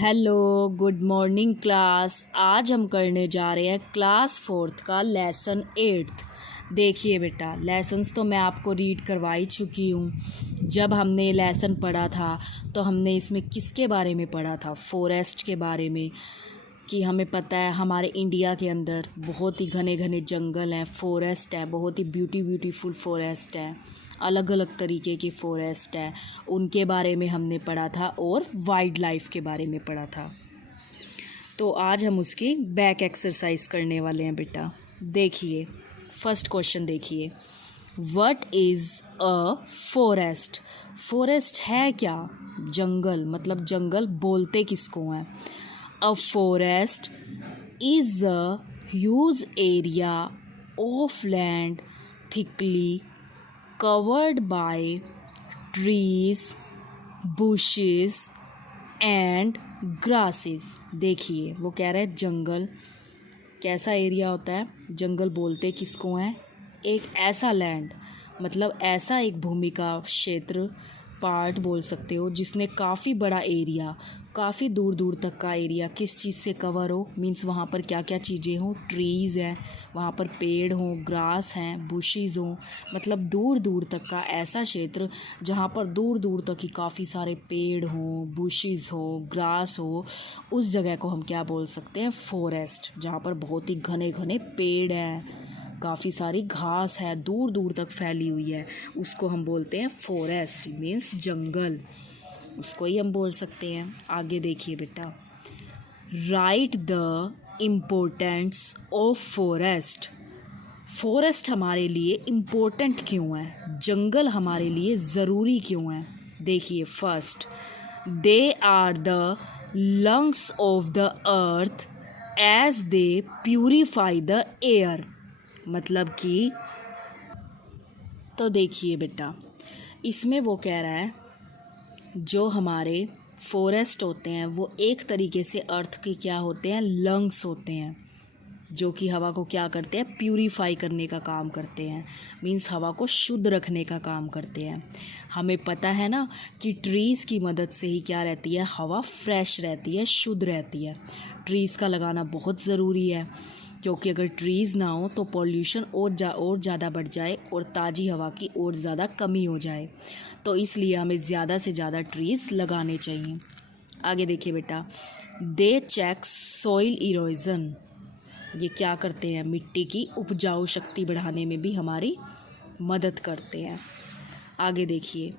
Hello, good morning class. आज हम करने जा रहे हैं क्लास 4th का लेसन 8th। देखिए बेटा, लेसन्स तो मैं आपको रीड करवा ही चुकी हूँ। जब हमने लेसन पढ़ा था तो हमने इसमें किसके बारे में पढ़ा था? फॉरेस्ट के बारे में। कि हमें पता है हमारे इंडिया के अंदर बहुत ही घने घने जंगल हैं, फॉरेस्ट है, बहुत ही ब्यूटीफुल फॉरेस्ट है, अलग अलग तरीके की फ़ॉरेस्ट है, उनके बारे में हमने पढ़ा था और वाइल्ड लाइफ के बारे में पढ़ा था। तो आज हम उसकी बैक एक्सरसाइज करने वाले हैं बेटा। देखिए, फर्स्ट क्वेश्चन देखिए, what is a forest? Forest है क्या? जंगल, मतलब जंगल बोलते किसको हैं? A forest is a huge area of land thickly covered by trees, bushes and grasses। देखिए, वो कह रहा है जंगल कैसा एरिया होता है? जंगल बोलते किसको हैं? एक ऐसा लैंड, मतलब ऐसा एक भूमि का क्षेत्र, पार्ट बोल सकते हो, जिसने काफ़ी बड़ा एरिया, काफ़ी दूर दूर तक का एरिया किस चीज़ से कवर हो। मीन्स वहाँ पर क्या क्या चीज़ें हों? ट्रीज़ हैं, वहाँ पर पेड़ हों, ग्रास हैं, बुशेज़ हों, मतलब दूर दूर तक का ऐसा क्षेत्र जहाँ पर दूर दूर तक ही काफ़ी सारे पेड़ हों, बुशेज़ हो, ग्रास हो, उस जगह को हम क्या बोल सकते हैं? फॉरेस्ट। जहाँ पर बहुत ही घने घने पेड़ हैं, काफ़ी सारी घास है, दूर दूर तक फैली हुई है, उसको हम बोलते हैं फॉरेस्ट। मीन्स जंगल, उसको ही हम बोल सकते हैं। आगे देखिए बेटा, right the importance of forest. Forest हमारे लिए इम्पोर्टेंट क्यों है? जंगल हमारे लिए ज़रूरी क्यों है? देखिए, first, they are the lungs of the earth as they purify the air. मतलब कि, तो देखिए बेटा, इसमें वो कह रहा है जो हमारे फॉरेस्ट होते हैं वो एक तरीके से अर्थ के क्या होते हैं? लंग्स होते हैं, जो कि हवा को क्या करते हैं? प्यूरिफाई करने का काम करते हैं। मीन्स हवा को शुद्ध रखने का काम करते हैं। हमें पता है ना कि ट्रीज़ की मदद से ही क्या रहती है? हवा फ्रेश रहती है, शुद्ध रहती है। ट्रीज़ का लगाना बहुत ज़रूरी है, क्योंकि अगर ट्रीज़ ना हो तो पॉल्यूशन और ज़्यादा बढ़ जाए और ताज़ी हवा की और ज़्यादा कमी हो जाए। तो इसलिए हमें ज़्यादा से ज़्यादा ट्रीज़ लगाने चाहिए। आगे देखिए बेटा, दे चेक सॉइल इरोजन। ये क्या करते हैं? मिट्टी की उपजाऊ शक्ति बढ़ाने में भी हमारी मदद करते हैं। आगे देखिए,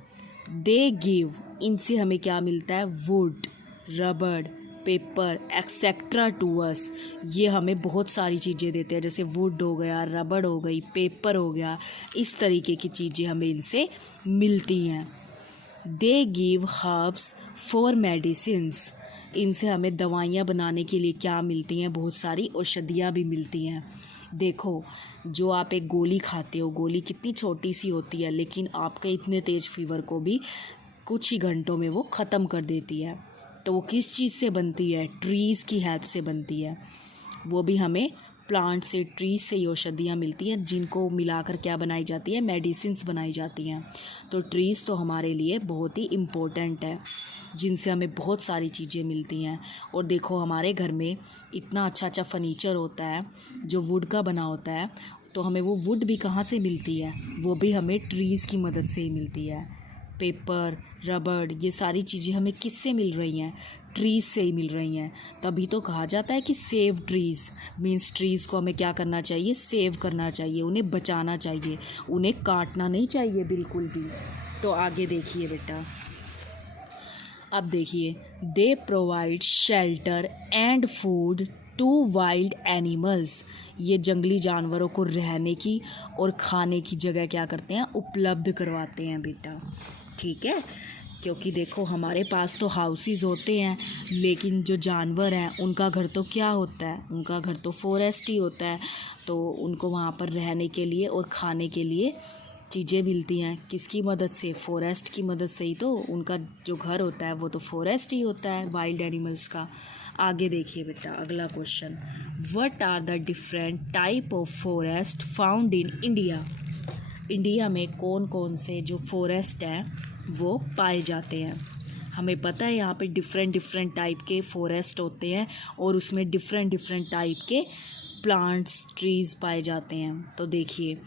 दे गिव, इनसे हमें क्या मिलता है? वुड, रबड़, पेपर एक्सेट्रा टू अस। ये हमें बहुत सारी चीज़ें देते हैं, जैसे वुड हो गया, रबड़ हो गई, पेपर हो गया, इस तरीके की चीज़ें हमें इनसे मिलती हैं। They give herbs for medicines. इनसे हमें दवाइयाँ बनाने के लिए क्या मिलती हैं? बहुत सारी औषधियाँ भी मिलती हैं। देखो, जो आप एक गोली खाते हो, गोली कितनी छोटी सी होती है, लेकिन आपके इतने तेज़ फीवर को भी कुछ ही घंटों में वो ख़त्म कर देती है। तो वो किस चीज़ से बनती है? ट्रीज़ की हेल्प से बनती है। वो भी हमें प्लांट से, ट्रीज़ से ही औषधियाँ मिलती हैं, जिनको मिलाकर क्या बनाई जाती है? मेडिसिन्स बनाई जाती हैं। तो ट्रीज़ तो हमारे लिए बहुत ही इम्पोर्टेंट है, जिनसे हमें बहुत सारी चीज़ें मिलती हैं। और देखो, हमारे घर में इतना अच्छा अच्छा फर्नीचर होता है जो वुड का बना होता है, तो हमें वो वुड भी कहाँ से मिलती है? वो भी हमें ट्रीज़ की मदद से ही मिलती है। पेपर, रबड़, ये सारी चीज़ें हमें किससे मिल रही हैं? ट्रीज़ से ही मिल रही हैं। तभी तो कहा जाता है कि सेव ट्रीज़। मीन्स ट्रीज़ को हमें क्या करना चाहिए? सेव करना चाहिए, उन्हें बचाना चाहिए, उन्हें काटना नहीं चाहिए बिल्कुल भी। तो आगे देखिए बेटा, अब देखिए, they provide shelter and food to wild animals. ये जंगली जानवरों को रहने की और खाने की जगह क्या करते हैं? उपलब्ध करवाते हैं बेटा। ठीक है, क्योंकि देखो, हमारे पास तो हाउसेस होते हैं, लेकिन जो जानवर हैं उनका घर तो क्या होता है? उनका घर तो फॉरेस्ट ही होता है। तो उनको वहाँ पर रहने के लिए और खाने के लिए चीज़ें मिलती हैं। किसकी मदद से? फॉरेस्ट की मदद से ही तो उनका जो घर होता है वो तो फॉरेस्ट ही होता है, वाइल्ड एनिमल्स का। आगे देखिए बेटा, अगला question, what are the different type of forest found in India? India में कौन कौन से जो फॉरेस्ट हैं वो पाए जाते हैं? हमें पता है यहाँ पे डिफरेंट डिफरेंट टाइप के फॉरेस्ट होते हैं और उसमें डिफरेंट डिफरेंट टाइप के प्लांट्स ट्रीज़ पाए जाते हैं। तो देखिए,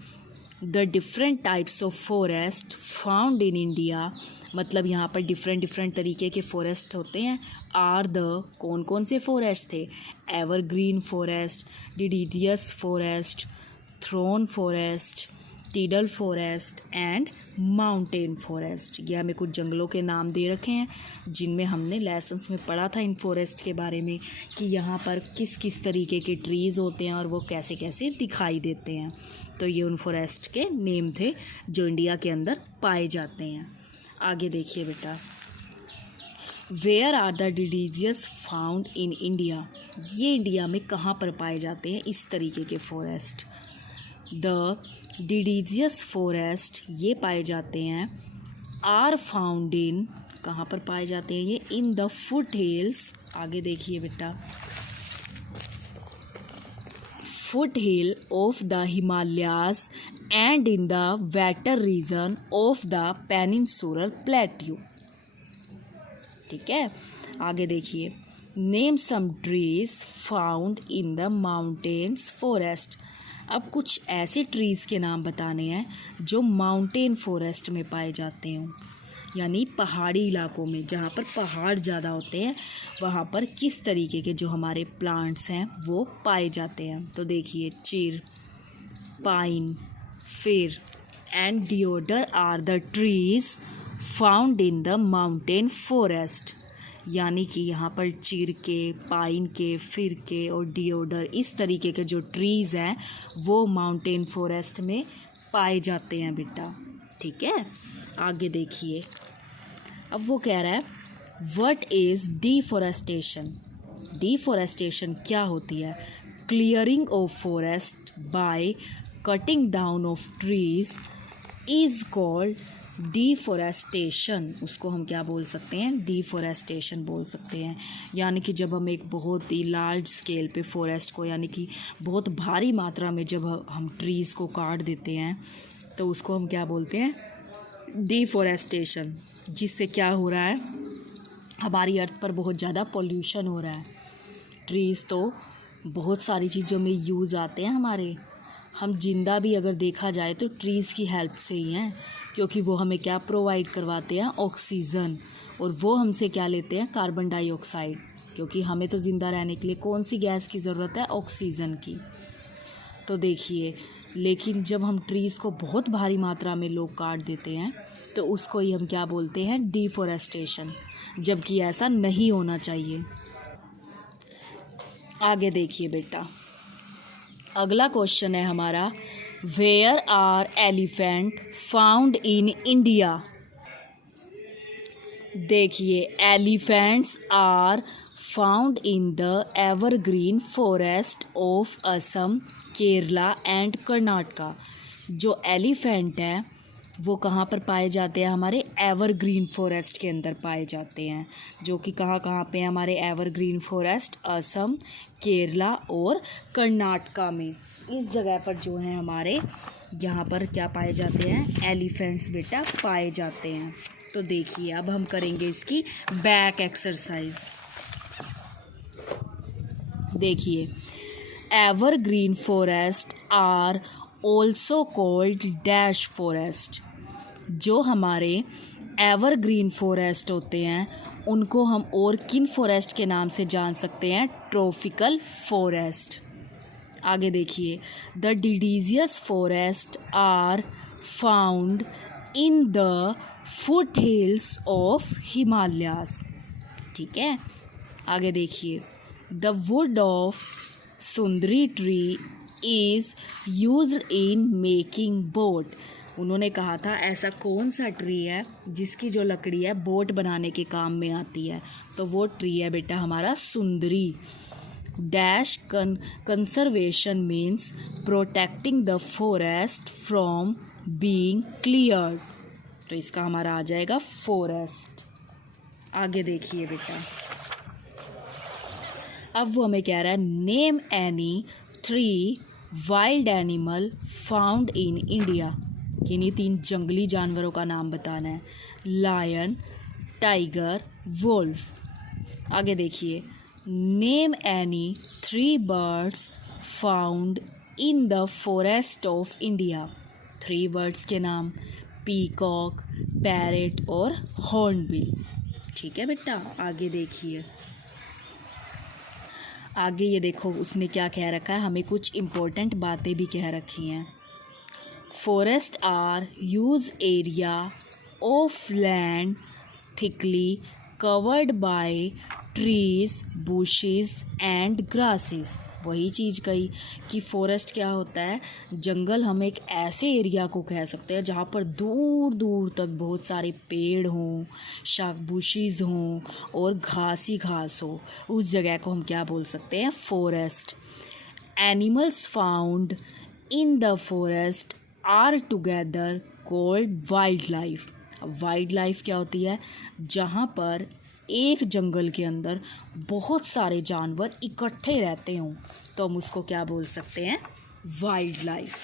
the different types of forest found in India, मतलब यहाँ पर डिफरेंट डिफरेंट तरीके के फॉरेस्ट होते हैं। आर द, कौन कौन से फॉरेस्ट थे? Evergreen forest, deciduous forest, thorn forest, tidal forest and mountain forest. ये हमें कुछ जंगलों के नाम दे रखे हैं जिनमें हमने लेसन्स में पढ़ा था इन फॉरेस्ट के बारे में कि यहाँ पर किस किस तरीके के ट्रीज़ होते हैं और वो कैसे कैसे दिखाई देते हैं। तो ये उन फॉरेस्ट के नेम थे जो इंडिया के अंदर पाए जाते हैं। आगे देखिए बेटा, where are the deciduous found in India, ये इंडिया में कहाँ पर पाए जाते हैं इस तरीके के फॉरेस्ट? द डिडिजियस फॉरेस्ट ये पाए जाते हैं आर फाउंड इन, कहाँ पर पाए जाते हैं ये? In the foot hills. आगे देखिए बेटा, foot hill of the Himalayas and in the wetter region of the peninsular plateau. ठीक है, आगे देखिए, name some trees found in the mountains forest. अब कुछ ऐसे ट्रीज़ के नाम बताने हैं जो माउंटेन फॉरेस्ट में पाए जाते हों, यानी पहाड़ी इलाकों में जहाँ पर पहाड़ ज़्यादा होते हैं वहाँ पर किस तरीके के जो हमारे प्लांट्स हैं वो पाए जाते हैं। तो देखिए, chir, pine, fir and deodar are the trees found in the mountain forest, यानी कि यहाँ पर चीर के, पाइन के, फिर के और डिओडर इस तरीके के जो ट्रीज़ हैं वो माउंटेन फॉरेस्ट में पाए जाते हैं बेटा। ठीक है, आगे देखिए, अब वो कह रहा है व्हाट इज़ डिफॉरेस्टेशन। डिफॉरेस्टेशन क्या होती है? Clearing of forest by cutting down of trees is called deforestation. उसको हम क्या बोल सकते हैं? डिफॉरेस्टेशन बोल सकते हैं। यानी कि जब हम एक बहुत ही लार्ज स्केल पे फॉरेस्ट को, यानी कि बहुत भारी मात्रा में जब हम ट्रीज़ को काट देते हैं तो उसको हम क्या बोलते हैं? डिफॉरेस्टेशन। जिससे क्या हो रहा है, हमारी अर्थ पर बहुत ज़्यादा पॉल्यूशन हो रहा है। ट्रीज़ तो बहुत सारी चीज़ों में यूज़ आते हैं हमारे, हम जिंदा भी अगर देखा जाए तो ट्रीज़ की हेल्प से ही हैं, क्योंकि वो हमें क्या प्रोवाइड करवाते हैं? ऑक्सीजन, और वो हमसे क्या लेते हैं? कार्बन डाइऑक्साइड, क्योंकि हमें तो ज़िंदा रहने के लिए कौन सी गैस की ज़रूरत है? ऑक्सीजन की। तो देखिए, लेकिन जब हम ट्रीज़ को बहुत भारी मात्रा में लोग काट देते हैं तो उसको ही हम क्या बोलते हैं? डिफॉरेस्टेशन, जबकि ऐसा नहीं होना चाहिए। आगे देखिए बेटा, अगला क्वेश्चन है हमारा, where are elephant found in India. देखिए, elephants are found in the evergreen forest of Assam, Kerala and Karnataka. जो एलिफेंट हैं वो कहाँ पर पाए जाते हैं? हमारे एवरग्रीन फॉरेस्ट के अंदर पाए जाते हैं, जो कि कहाँ कहाँ पे हैं हमारे एवरग्रीन फॉरेस्ट? असम, केरला और कर्नाटका में। इस जगह पर जो है हमारे यहाँ पर क्या पाए जाते हैं? एलिफेंट्स बेटा पाए जाते हैं। तो देखिए, अब हम करेंगे इसकी बैक एक्सरसाइज। देखिए, evergreen forest are also called dash forest. जो हमारे एवरग्रीन फॉरेस्ट होते हैं उनको हम और किन फॉरेस्ट के नाम से जान सकते हैं? Tropical forest. आगे देखिए, the deciduous forest are found in the foot hills of Himalayas. ठीक है, आगे देखिए, the wood of sundari tree is used in making boat. उन्होंने कहा था ऐसा कौन सा ट्री है जिसकी जो लकड़ी है बोट बनाने के काम में आती है? तो वो ट्री है बेटा हमारा सुंदरी। Dash conservation means protecting the forest from being cleared. तो इसका हमारा आ जाएगा फॉरेस्ट। आगे देखिए बेटा, अब वो हमें कह रहा है name any 3 wild animal found in India. किन्हीं 3 जंगली जानवरों का नाम बताना है। Lion, tiger wolf. आगे देखिए, name any 3 birds found in the forest of India. 3 birds के नाम, पीकॉक, पैरेट और हॉर्नबिल। ठीक है बेटा, आगे देखिए। आगे ये देखो उसने क्या कह रखा है, हमें कुछ इम्पोर्टेंट बातें भी कह रखी हैं। Forest are huge area of land thickly covered by trees, bushes and grasses. वही चीज़ कही कि फॉरेस्ट क्या होता है, जंगल हम एक ऐसे एरिया को कह सकते हैं जहाँ पर दूर दूर तक बहुत सारे पेड़ हों, शाक बुशेस हों और घास ही घास हो, उस जगह को हम क्या बोल सकते हैं, forest. Animals found in the forest are together called wild life. Wild life क्या होती है, जहाँ पर एक जंगल के अंदर बहुत सारे जानवर इकट्ठे रहते हों, तो हम उसको क्या बोल सकते हैं, वाइल्ड लाइफ।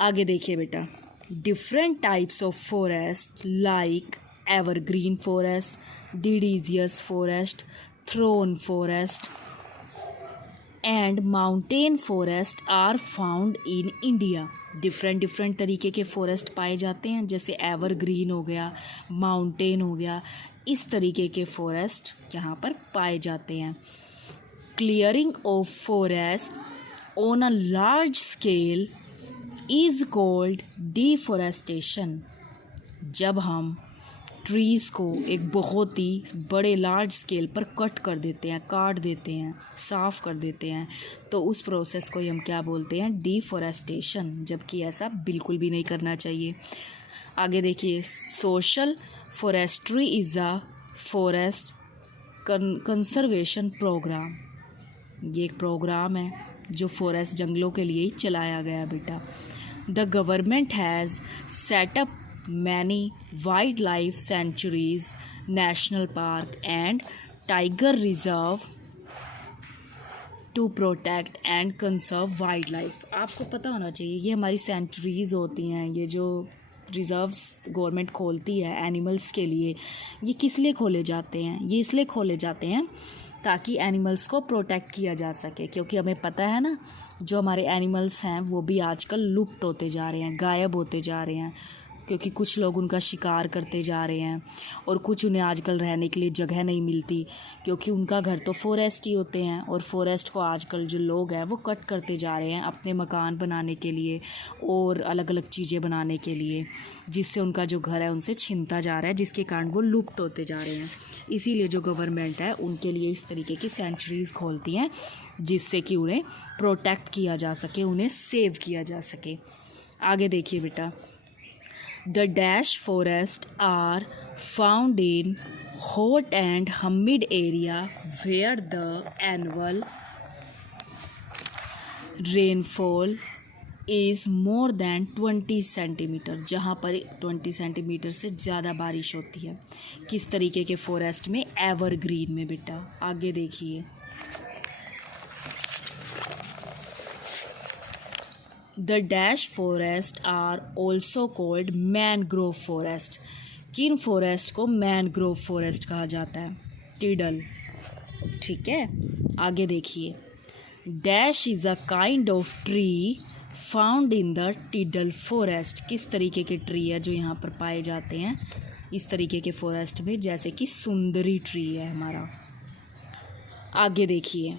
आगे देखिए बेटा, different types of forest like evergreen forest, deciduous forest, thorn forest and mountain forest are found in India. Different तरीके के फॉरेस्ट पाए जाते हैं, जैसे एवरग्रीन हो गया, माउंटेन हो गया, इस तरीके के फॉरेस्ट यहाँ पर पाए जाते हैं। Clearing of forest on a large scale is called deforestation. जब हम ट्रीज़ को एक बहुत ही बड़े लार्ज स्केल पर कट कर देते हैं, काट देते हैं, साफ़ कर देते हैं, तो उस प्रोसेस को हम क्या बोलते हैं, डिफॉरेस्टेशन। जबकि ऐसा बिल्कुल भी नहीं करना चाहिए। आगे देखिए, social forestry is a forest conservation programme. ये एक प्रोग्राम है जो फॉरेस्ट जंगलों के लिए ही चलाया गया बेटा। The government has setup many wildlife sanctuaries, national park and tiger reserve to protect and conserve wildlife। आपको पता होना चाहिए, ये हमारी सेंचुरीज़ होती हैं, ये जो रिज़र्व्स गवर्नमेंट खोलती है एनिमल्स के लिए, ये किस लिए खोले जाते हैं, ये इसलिए खोले जाते हैं ताकि एनिमल्स को प्रोटेक्ट किया जा सके। क्योंकि हमें पता है ना, जो हमारे एनिमल्स हैं वो भी आजकल लुप्त होते जा रहे हैं, गायब होते जा रहे हैं, क्योंकि कुछ लोग उनका शिकार करते जा रहे हैं और कुछ उन्हें आजकल रहने के लिए जगह नहीं मिलती, क्योंकि उनका घर तो फॉरेस्ट ही होते हैं, और फॉरेस्ट को आजकल जो लोग हैं वो कट करते जा रहे हैं अपने मकान बनाने के लिए और अलग अलग चीज़ें बनाने के लिए, जिससे उनका जो घर है उनसे छिनता जा रहा है, जिसके कारण वो लुप्त होते जा रहे हैं। इसीलिए जो गवर्नमेंट है उनके लिए इस तरीके की सेंचुरीज़ खोलती हैं, जिससे कि उन्हें प्रोटेक्ट किया जा सके, उन्हें सेव किया जा सके। आगे देखिए बेटा, The dash forests are found in hot and humid area where the annual rainfall is more than 20 centimetre, जहाँ पर 20 सेंटीमीटर से ज़्यादा बारिश होती है। किस तरीके के फॉरेस्ट में, एवरग्रीन में बेटा। आगे देखिए, The dash forests are also called mangrove forest। किन फॉरेस्ट को मैनग्रोव फॉरेस्ट कहा जाता है, टिडल। ठीक है, आगे देखिए, dash is a kind of tree found in the tidal forest. किस तरीके के ट्री है जो यहाँ पर पाए जाते हैं इस तरीके के फॉरेस्ट में, जैसे कि सुंदरी ट्री है हमारा। आगे देखिए,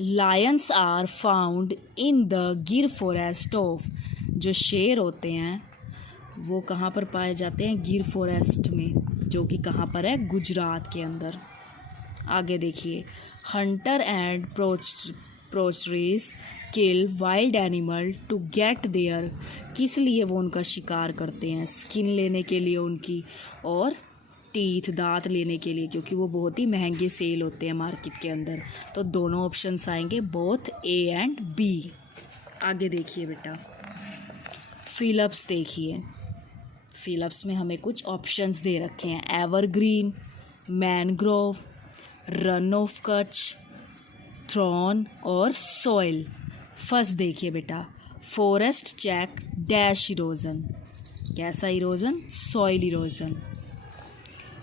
lions are found in the Gir forest of. जो शेर होते हैं वो कहाँ पर पाए जाते हैं, गिर फॉरेस्ट में, जो कि कहाँ पर है, गुजरात के अंदर। आगे देखिए, hunter and poachers kill wild animal to get their. किस लिए वो उनका शिकार करते हैं, स्किन लेने के लिए उनकी, और टीथ, दांत लेने के लिए, क्योंकि वो बहुत ही महंगे सेल होते हैं मार्केट के अंदर। तो दोनों ऑप्शंस आएंगे, बोथ ए एंड बी। आगे देखिए बेटा, फिलप्स देखिए, फिलप्स में हमें कुछ ऑप्शंस दे रखे हैं, evergreen, mangrove, run of Kutch, thorn और सॉइल। फर्स्ट देखिए बेटा, फॉरेस्ट चेक डैश इरोजन। कैसा erosion, soil erosion.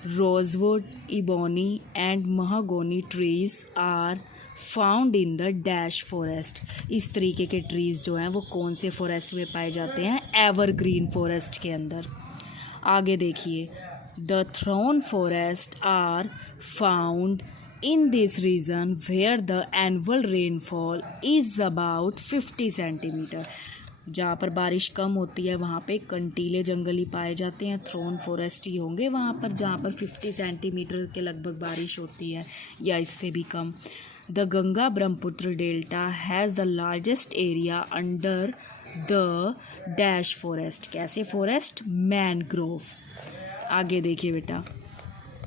Rosewood, ebony and mahogany trees are found in the dash forest. इस तरीके के ट्रीज़ जो हैं वो कौन से फॉरेस्ट में पाए जाते हैं? एवरग्रीन फॉरेस्ट के अंदर। आगे देखिए, the thorn forest are found in this region where the annual rainfall is about 50 centimetre. जहाँ पर बारिश कम होती है वहाँ पे कंटीले जंगल ही पाए जाते हैं, थ्रोन फॉरेस्ट ही होंगे वहाँ पर जहाँ पर 50 सेंटीमीटर के लगभग बारिश होती है या इससे भी कम। The Ganga Brahmaputra delta has the largest area under the dash forest. कैसे फॉरेस्ट? मैनग्रोव। आगे देखिए बेटा,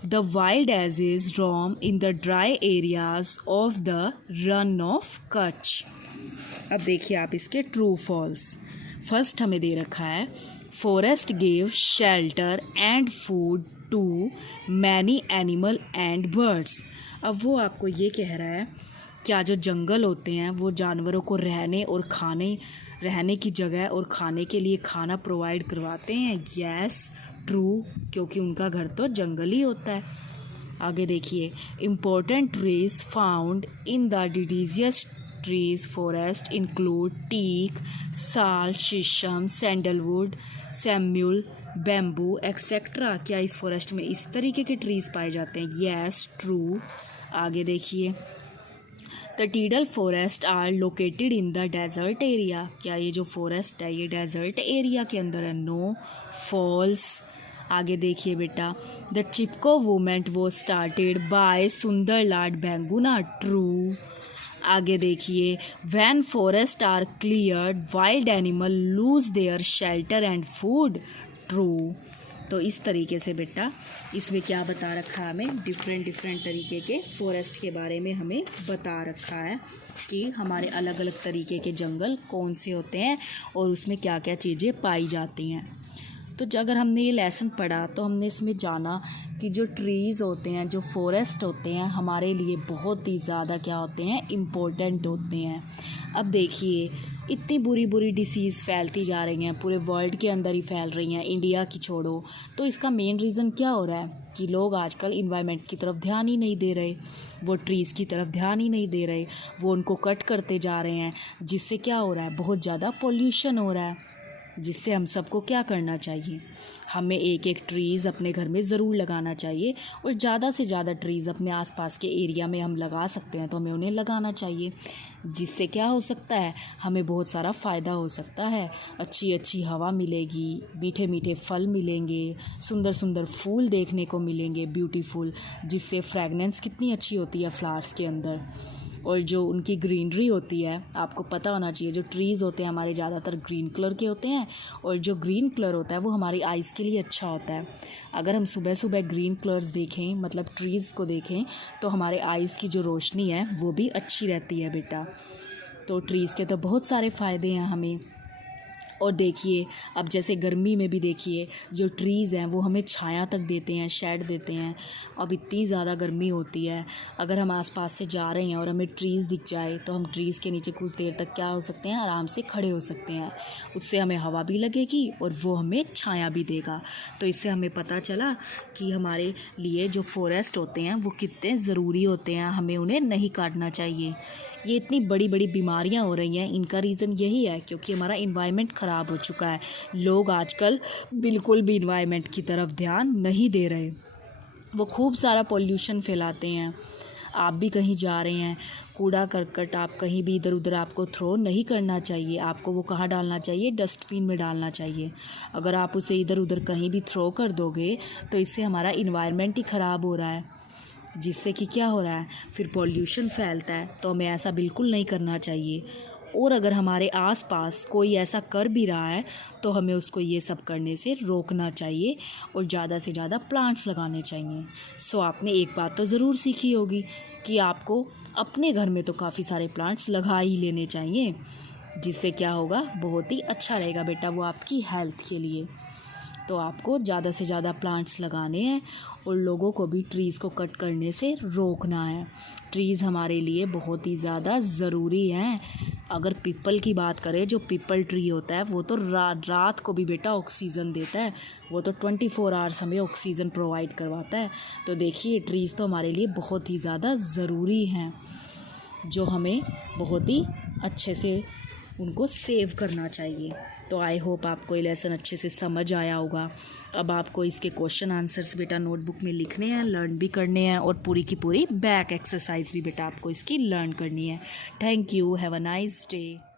the wild asses roam in the dry areas of the run of Kutch. अब देखिए आप इसके ट्रू फॉल्स। फर्स्ट हमें दे रखा है, forest give shelter and food to many animal and birds. अब वो आपको ये कह रहा है क्या जो जंगल होते हैं वो जानवरों को रहने की जगह और खाने के लिए खाना प्रोवाइड करवाते हैं? यस, ट्रू, क्योंकि उनका घर तो जंगल ही होता है। आगे देखिए, important trees found in the deciduous trees forest include teak, sal, sheesham, sandalwood, Samuel, bamboo etcetera. क्या इस फॉरेस्ट में इस तरीके के ट्रीज पाए जाते हैं? Yes, true. आगे देखिए, the tidal forest are located in the desert area. क्या ये जो फॉरेस्ट है ये डेजर्ट एरिया के अंदर है? No, false. आगे देखिए बेटा, the Chipko movement was started by Sundarlal Bahuguna. True. आगे देखिए, when forest are cleared wild animal lose their shelter and food. True. तो इस तरीके से बेटा इसमें क्या बता रखा है हमें? डिफरेंट तरीके के फॉरेस्ट के बारे में हमें बता रखा है कि हमारे अलग अलग तरीके के जंगल कौन से होते हैं और उसमें क्या क्या चीज़ें पाई जाती हैं। तो अगर हमने ये लेसन पढ़ा तो हमने इसमें जाना कि जो ट्रीज़ होते हैं, जो फॉरेस्ट होते हैं, हमारे लिए बहुत ही ज़्यादा क्या होते हैं? इम्पोर्टेंट होते हैं। अब देखिए, इतनी बुरी डिसीज़ फैलती जा रही हैं, पूरे वर्ल्ड के अंदर ही फैल रही हैं, इंडिया की छोड़ो। तो इसका मेन रीज़न क्या हो रहा है कि लोग आजकल इन्वायरमेंट की तरफ ध्यान ही नहीं दे रहे, वो ट्रीज़ की तरफ ध्यान ही नहीं दे रहे, वो उनको कट करते जा रहे हैं, जिससे क्या हो रहा है? बहुत ज़्यादा पोल्यूशन हो रहा है। जिससे हम सबको क्या करना चाहिए? हमें एक ट्रीज़ अपने घर में ज़रूर लगाना चाहिए और ज़्यादा से ज़्यादा ट्रीज़ अपने आसपास के एरिया में हम लगा सकते हैं तो हमें उन्हें लगाना चाहिए। जिससे क्या हो सकता है? हमें बहुत सारा फ़ायदा हो सकता है। अच्छी हवा मिलेगी, मीठे फल मिलेंगे, सुंदर फूल देखने को मिलेंगे, ब्यूटीफुल, जिससे फ्रेगनेंस कितनी अच्छी होती है फ्लावर्स के अंदर। और जो उनकी ग्रीनरी होती है, आपको पता होना चाहिए, जो ट्रीज़ होते हैं हमारे ज़्यादातर ग्रीन कलर के होते हैं और जो ग्रीन कलर होता है वो हमारी आइज़ के लिए अच्छा होता है। अगर हम सुबह ग्रीन कलर्स देखें, मतलब ट्रीज़ को देखें, तो हमारे आइज़ की जो रोशनी है वो भी अच्छी रहती है बेटा। तो ट्रीज़ के तो बहुत सारे फ़ायदे हैं हमें। और देखिए, अब जैसे गर्मी में भी देखिए, जो ट्रीज़ हैं वो हमें छाया तक देते हैं, शेड देते हैं। अब इतनी ज़्यादा गर्मी होती है, अगर हम आसपास से जा रहे हैं और हमें ट्रीज़ दिख जाए तो हम ट्रीज़ के नीचे कुछ देर तक क्या हो सकते हैं? आराम से खड़े हो सकते हैं। उससे हमें हवा भी लगेगी और वो हमें छाया भी देगा। तो इससे हमें पता चला कि हमारे लिए जो फॉरेस्ट होते हैं वो कितने ज़रूरी होते हैं, हमें उन्हें नहीं काटना चाहिए। ये इतनी बड़ी बीमारियां हो रही हैं, इनका रीज़न यही है क्योंकि हमारा इन्वायरमेंट ख़राब हो चुका है। लोग आजकल बिल्कुल भी इन्वायरमेंट की तरफ ध्यान नहीं दे रहे, वो खूब सारा पोल्यूशन फैलाते हैं। आप भी कहीं जा रहे हैं, कूड़ा करकट आप कहीं भी इधर उधर आपको थ्रो नहीं करना चाहिए। आपको वो कहाँ डालना चाहिए? डस्टबिन में डालना चाहिए। अगर आप उसे इधर उधर कहीं भी थ्रो कर दोगे तो इससे हमारा इन्वायरमेंट ही ख़राब हो रहा है, जिससे कि क्या हो रहा है? फिर पॉल्यूशन फैलता है। तो हमें ऐसा बिल्कुल नहीं करना चाहिए। और अगर हमारे आसपास कोई ऐसा कर भी रहा है तो हमें उसको ये सब करने से रोकना चाहिए और ज़्यादा से ज़्यादा प्लांट्स लगाने चाहिए। सो आपने एक बात तो ज़रूर सीखी होगी कि आपको अपने घर में तो काफ़ी सारे प्लांट्स लगा ही लेने चाहिए, जिससे क्या होगा? बहुत ही अच्छा रहेगा बेटा वो आपकी हेल्थ के लिए। तो आपको ज़्यादा से ज़्यादा प्लांट्स लगाने हैं और लोगों को भी ट्रीज़ को कट करने से रोकना है। ट्रीज़ हमारे लिए बहुत ही ज़्यादा ज़रूरी हैं। अगर पीपल की बात करें, जो पीपल ट्री होता है वो तो रात को भी बेटा ऑक्सीजन देता है, वो तो 24 आवर्स हमें ऑक्सीजन प्रोवाइड करवाता है। तो देखिए ट्रीज़ तो हमारे लिए बहुत ही ज़्यादा ज़रूरी हैं, जो हमें बहुत ही अच्छे से उनको सेव करना चाहिए। तो आई होप आपको ये लेसन अच्छे से समझ आया होगा। अब आपको इसके क्वेश्चन आंसर्स बेटा नोटबुक में लिखने हैं, लर्न भी करने हैं, और पूरी की पूरी बैक एक्सरसाइज भी बेटा आपको इसकी लर्न करनी है। Thank you, have a nice day.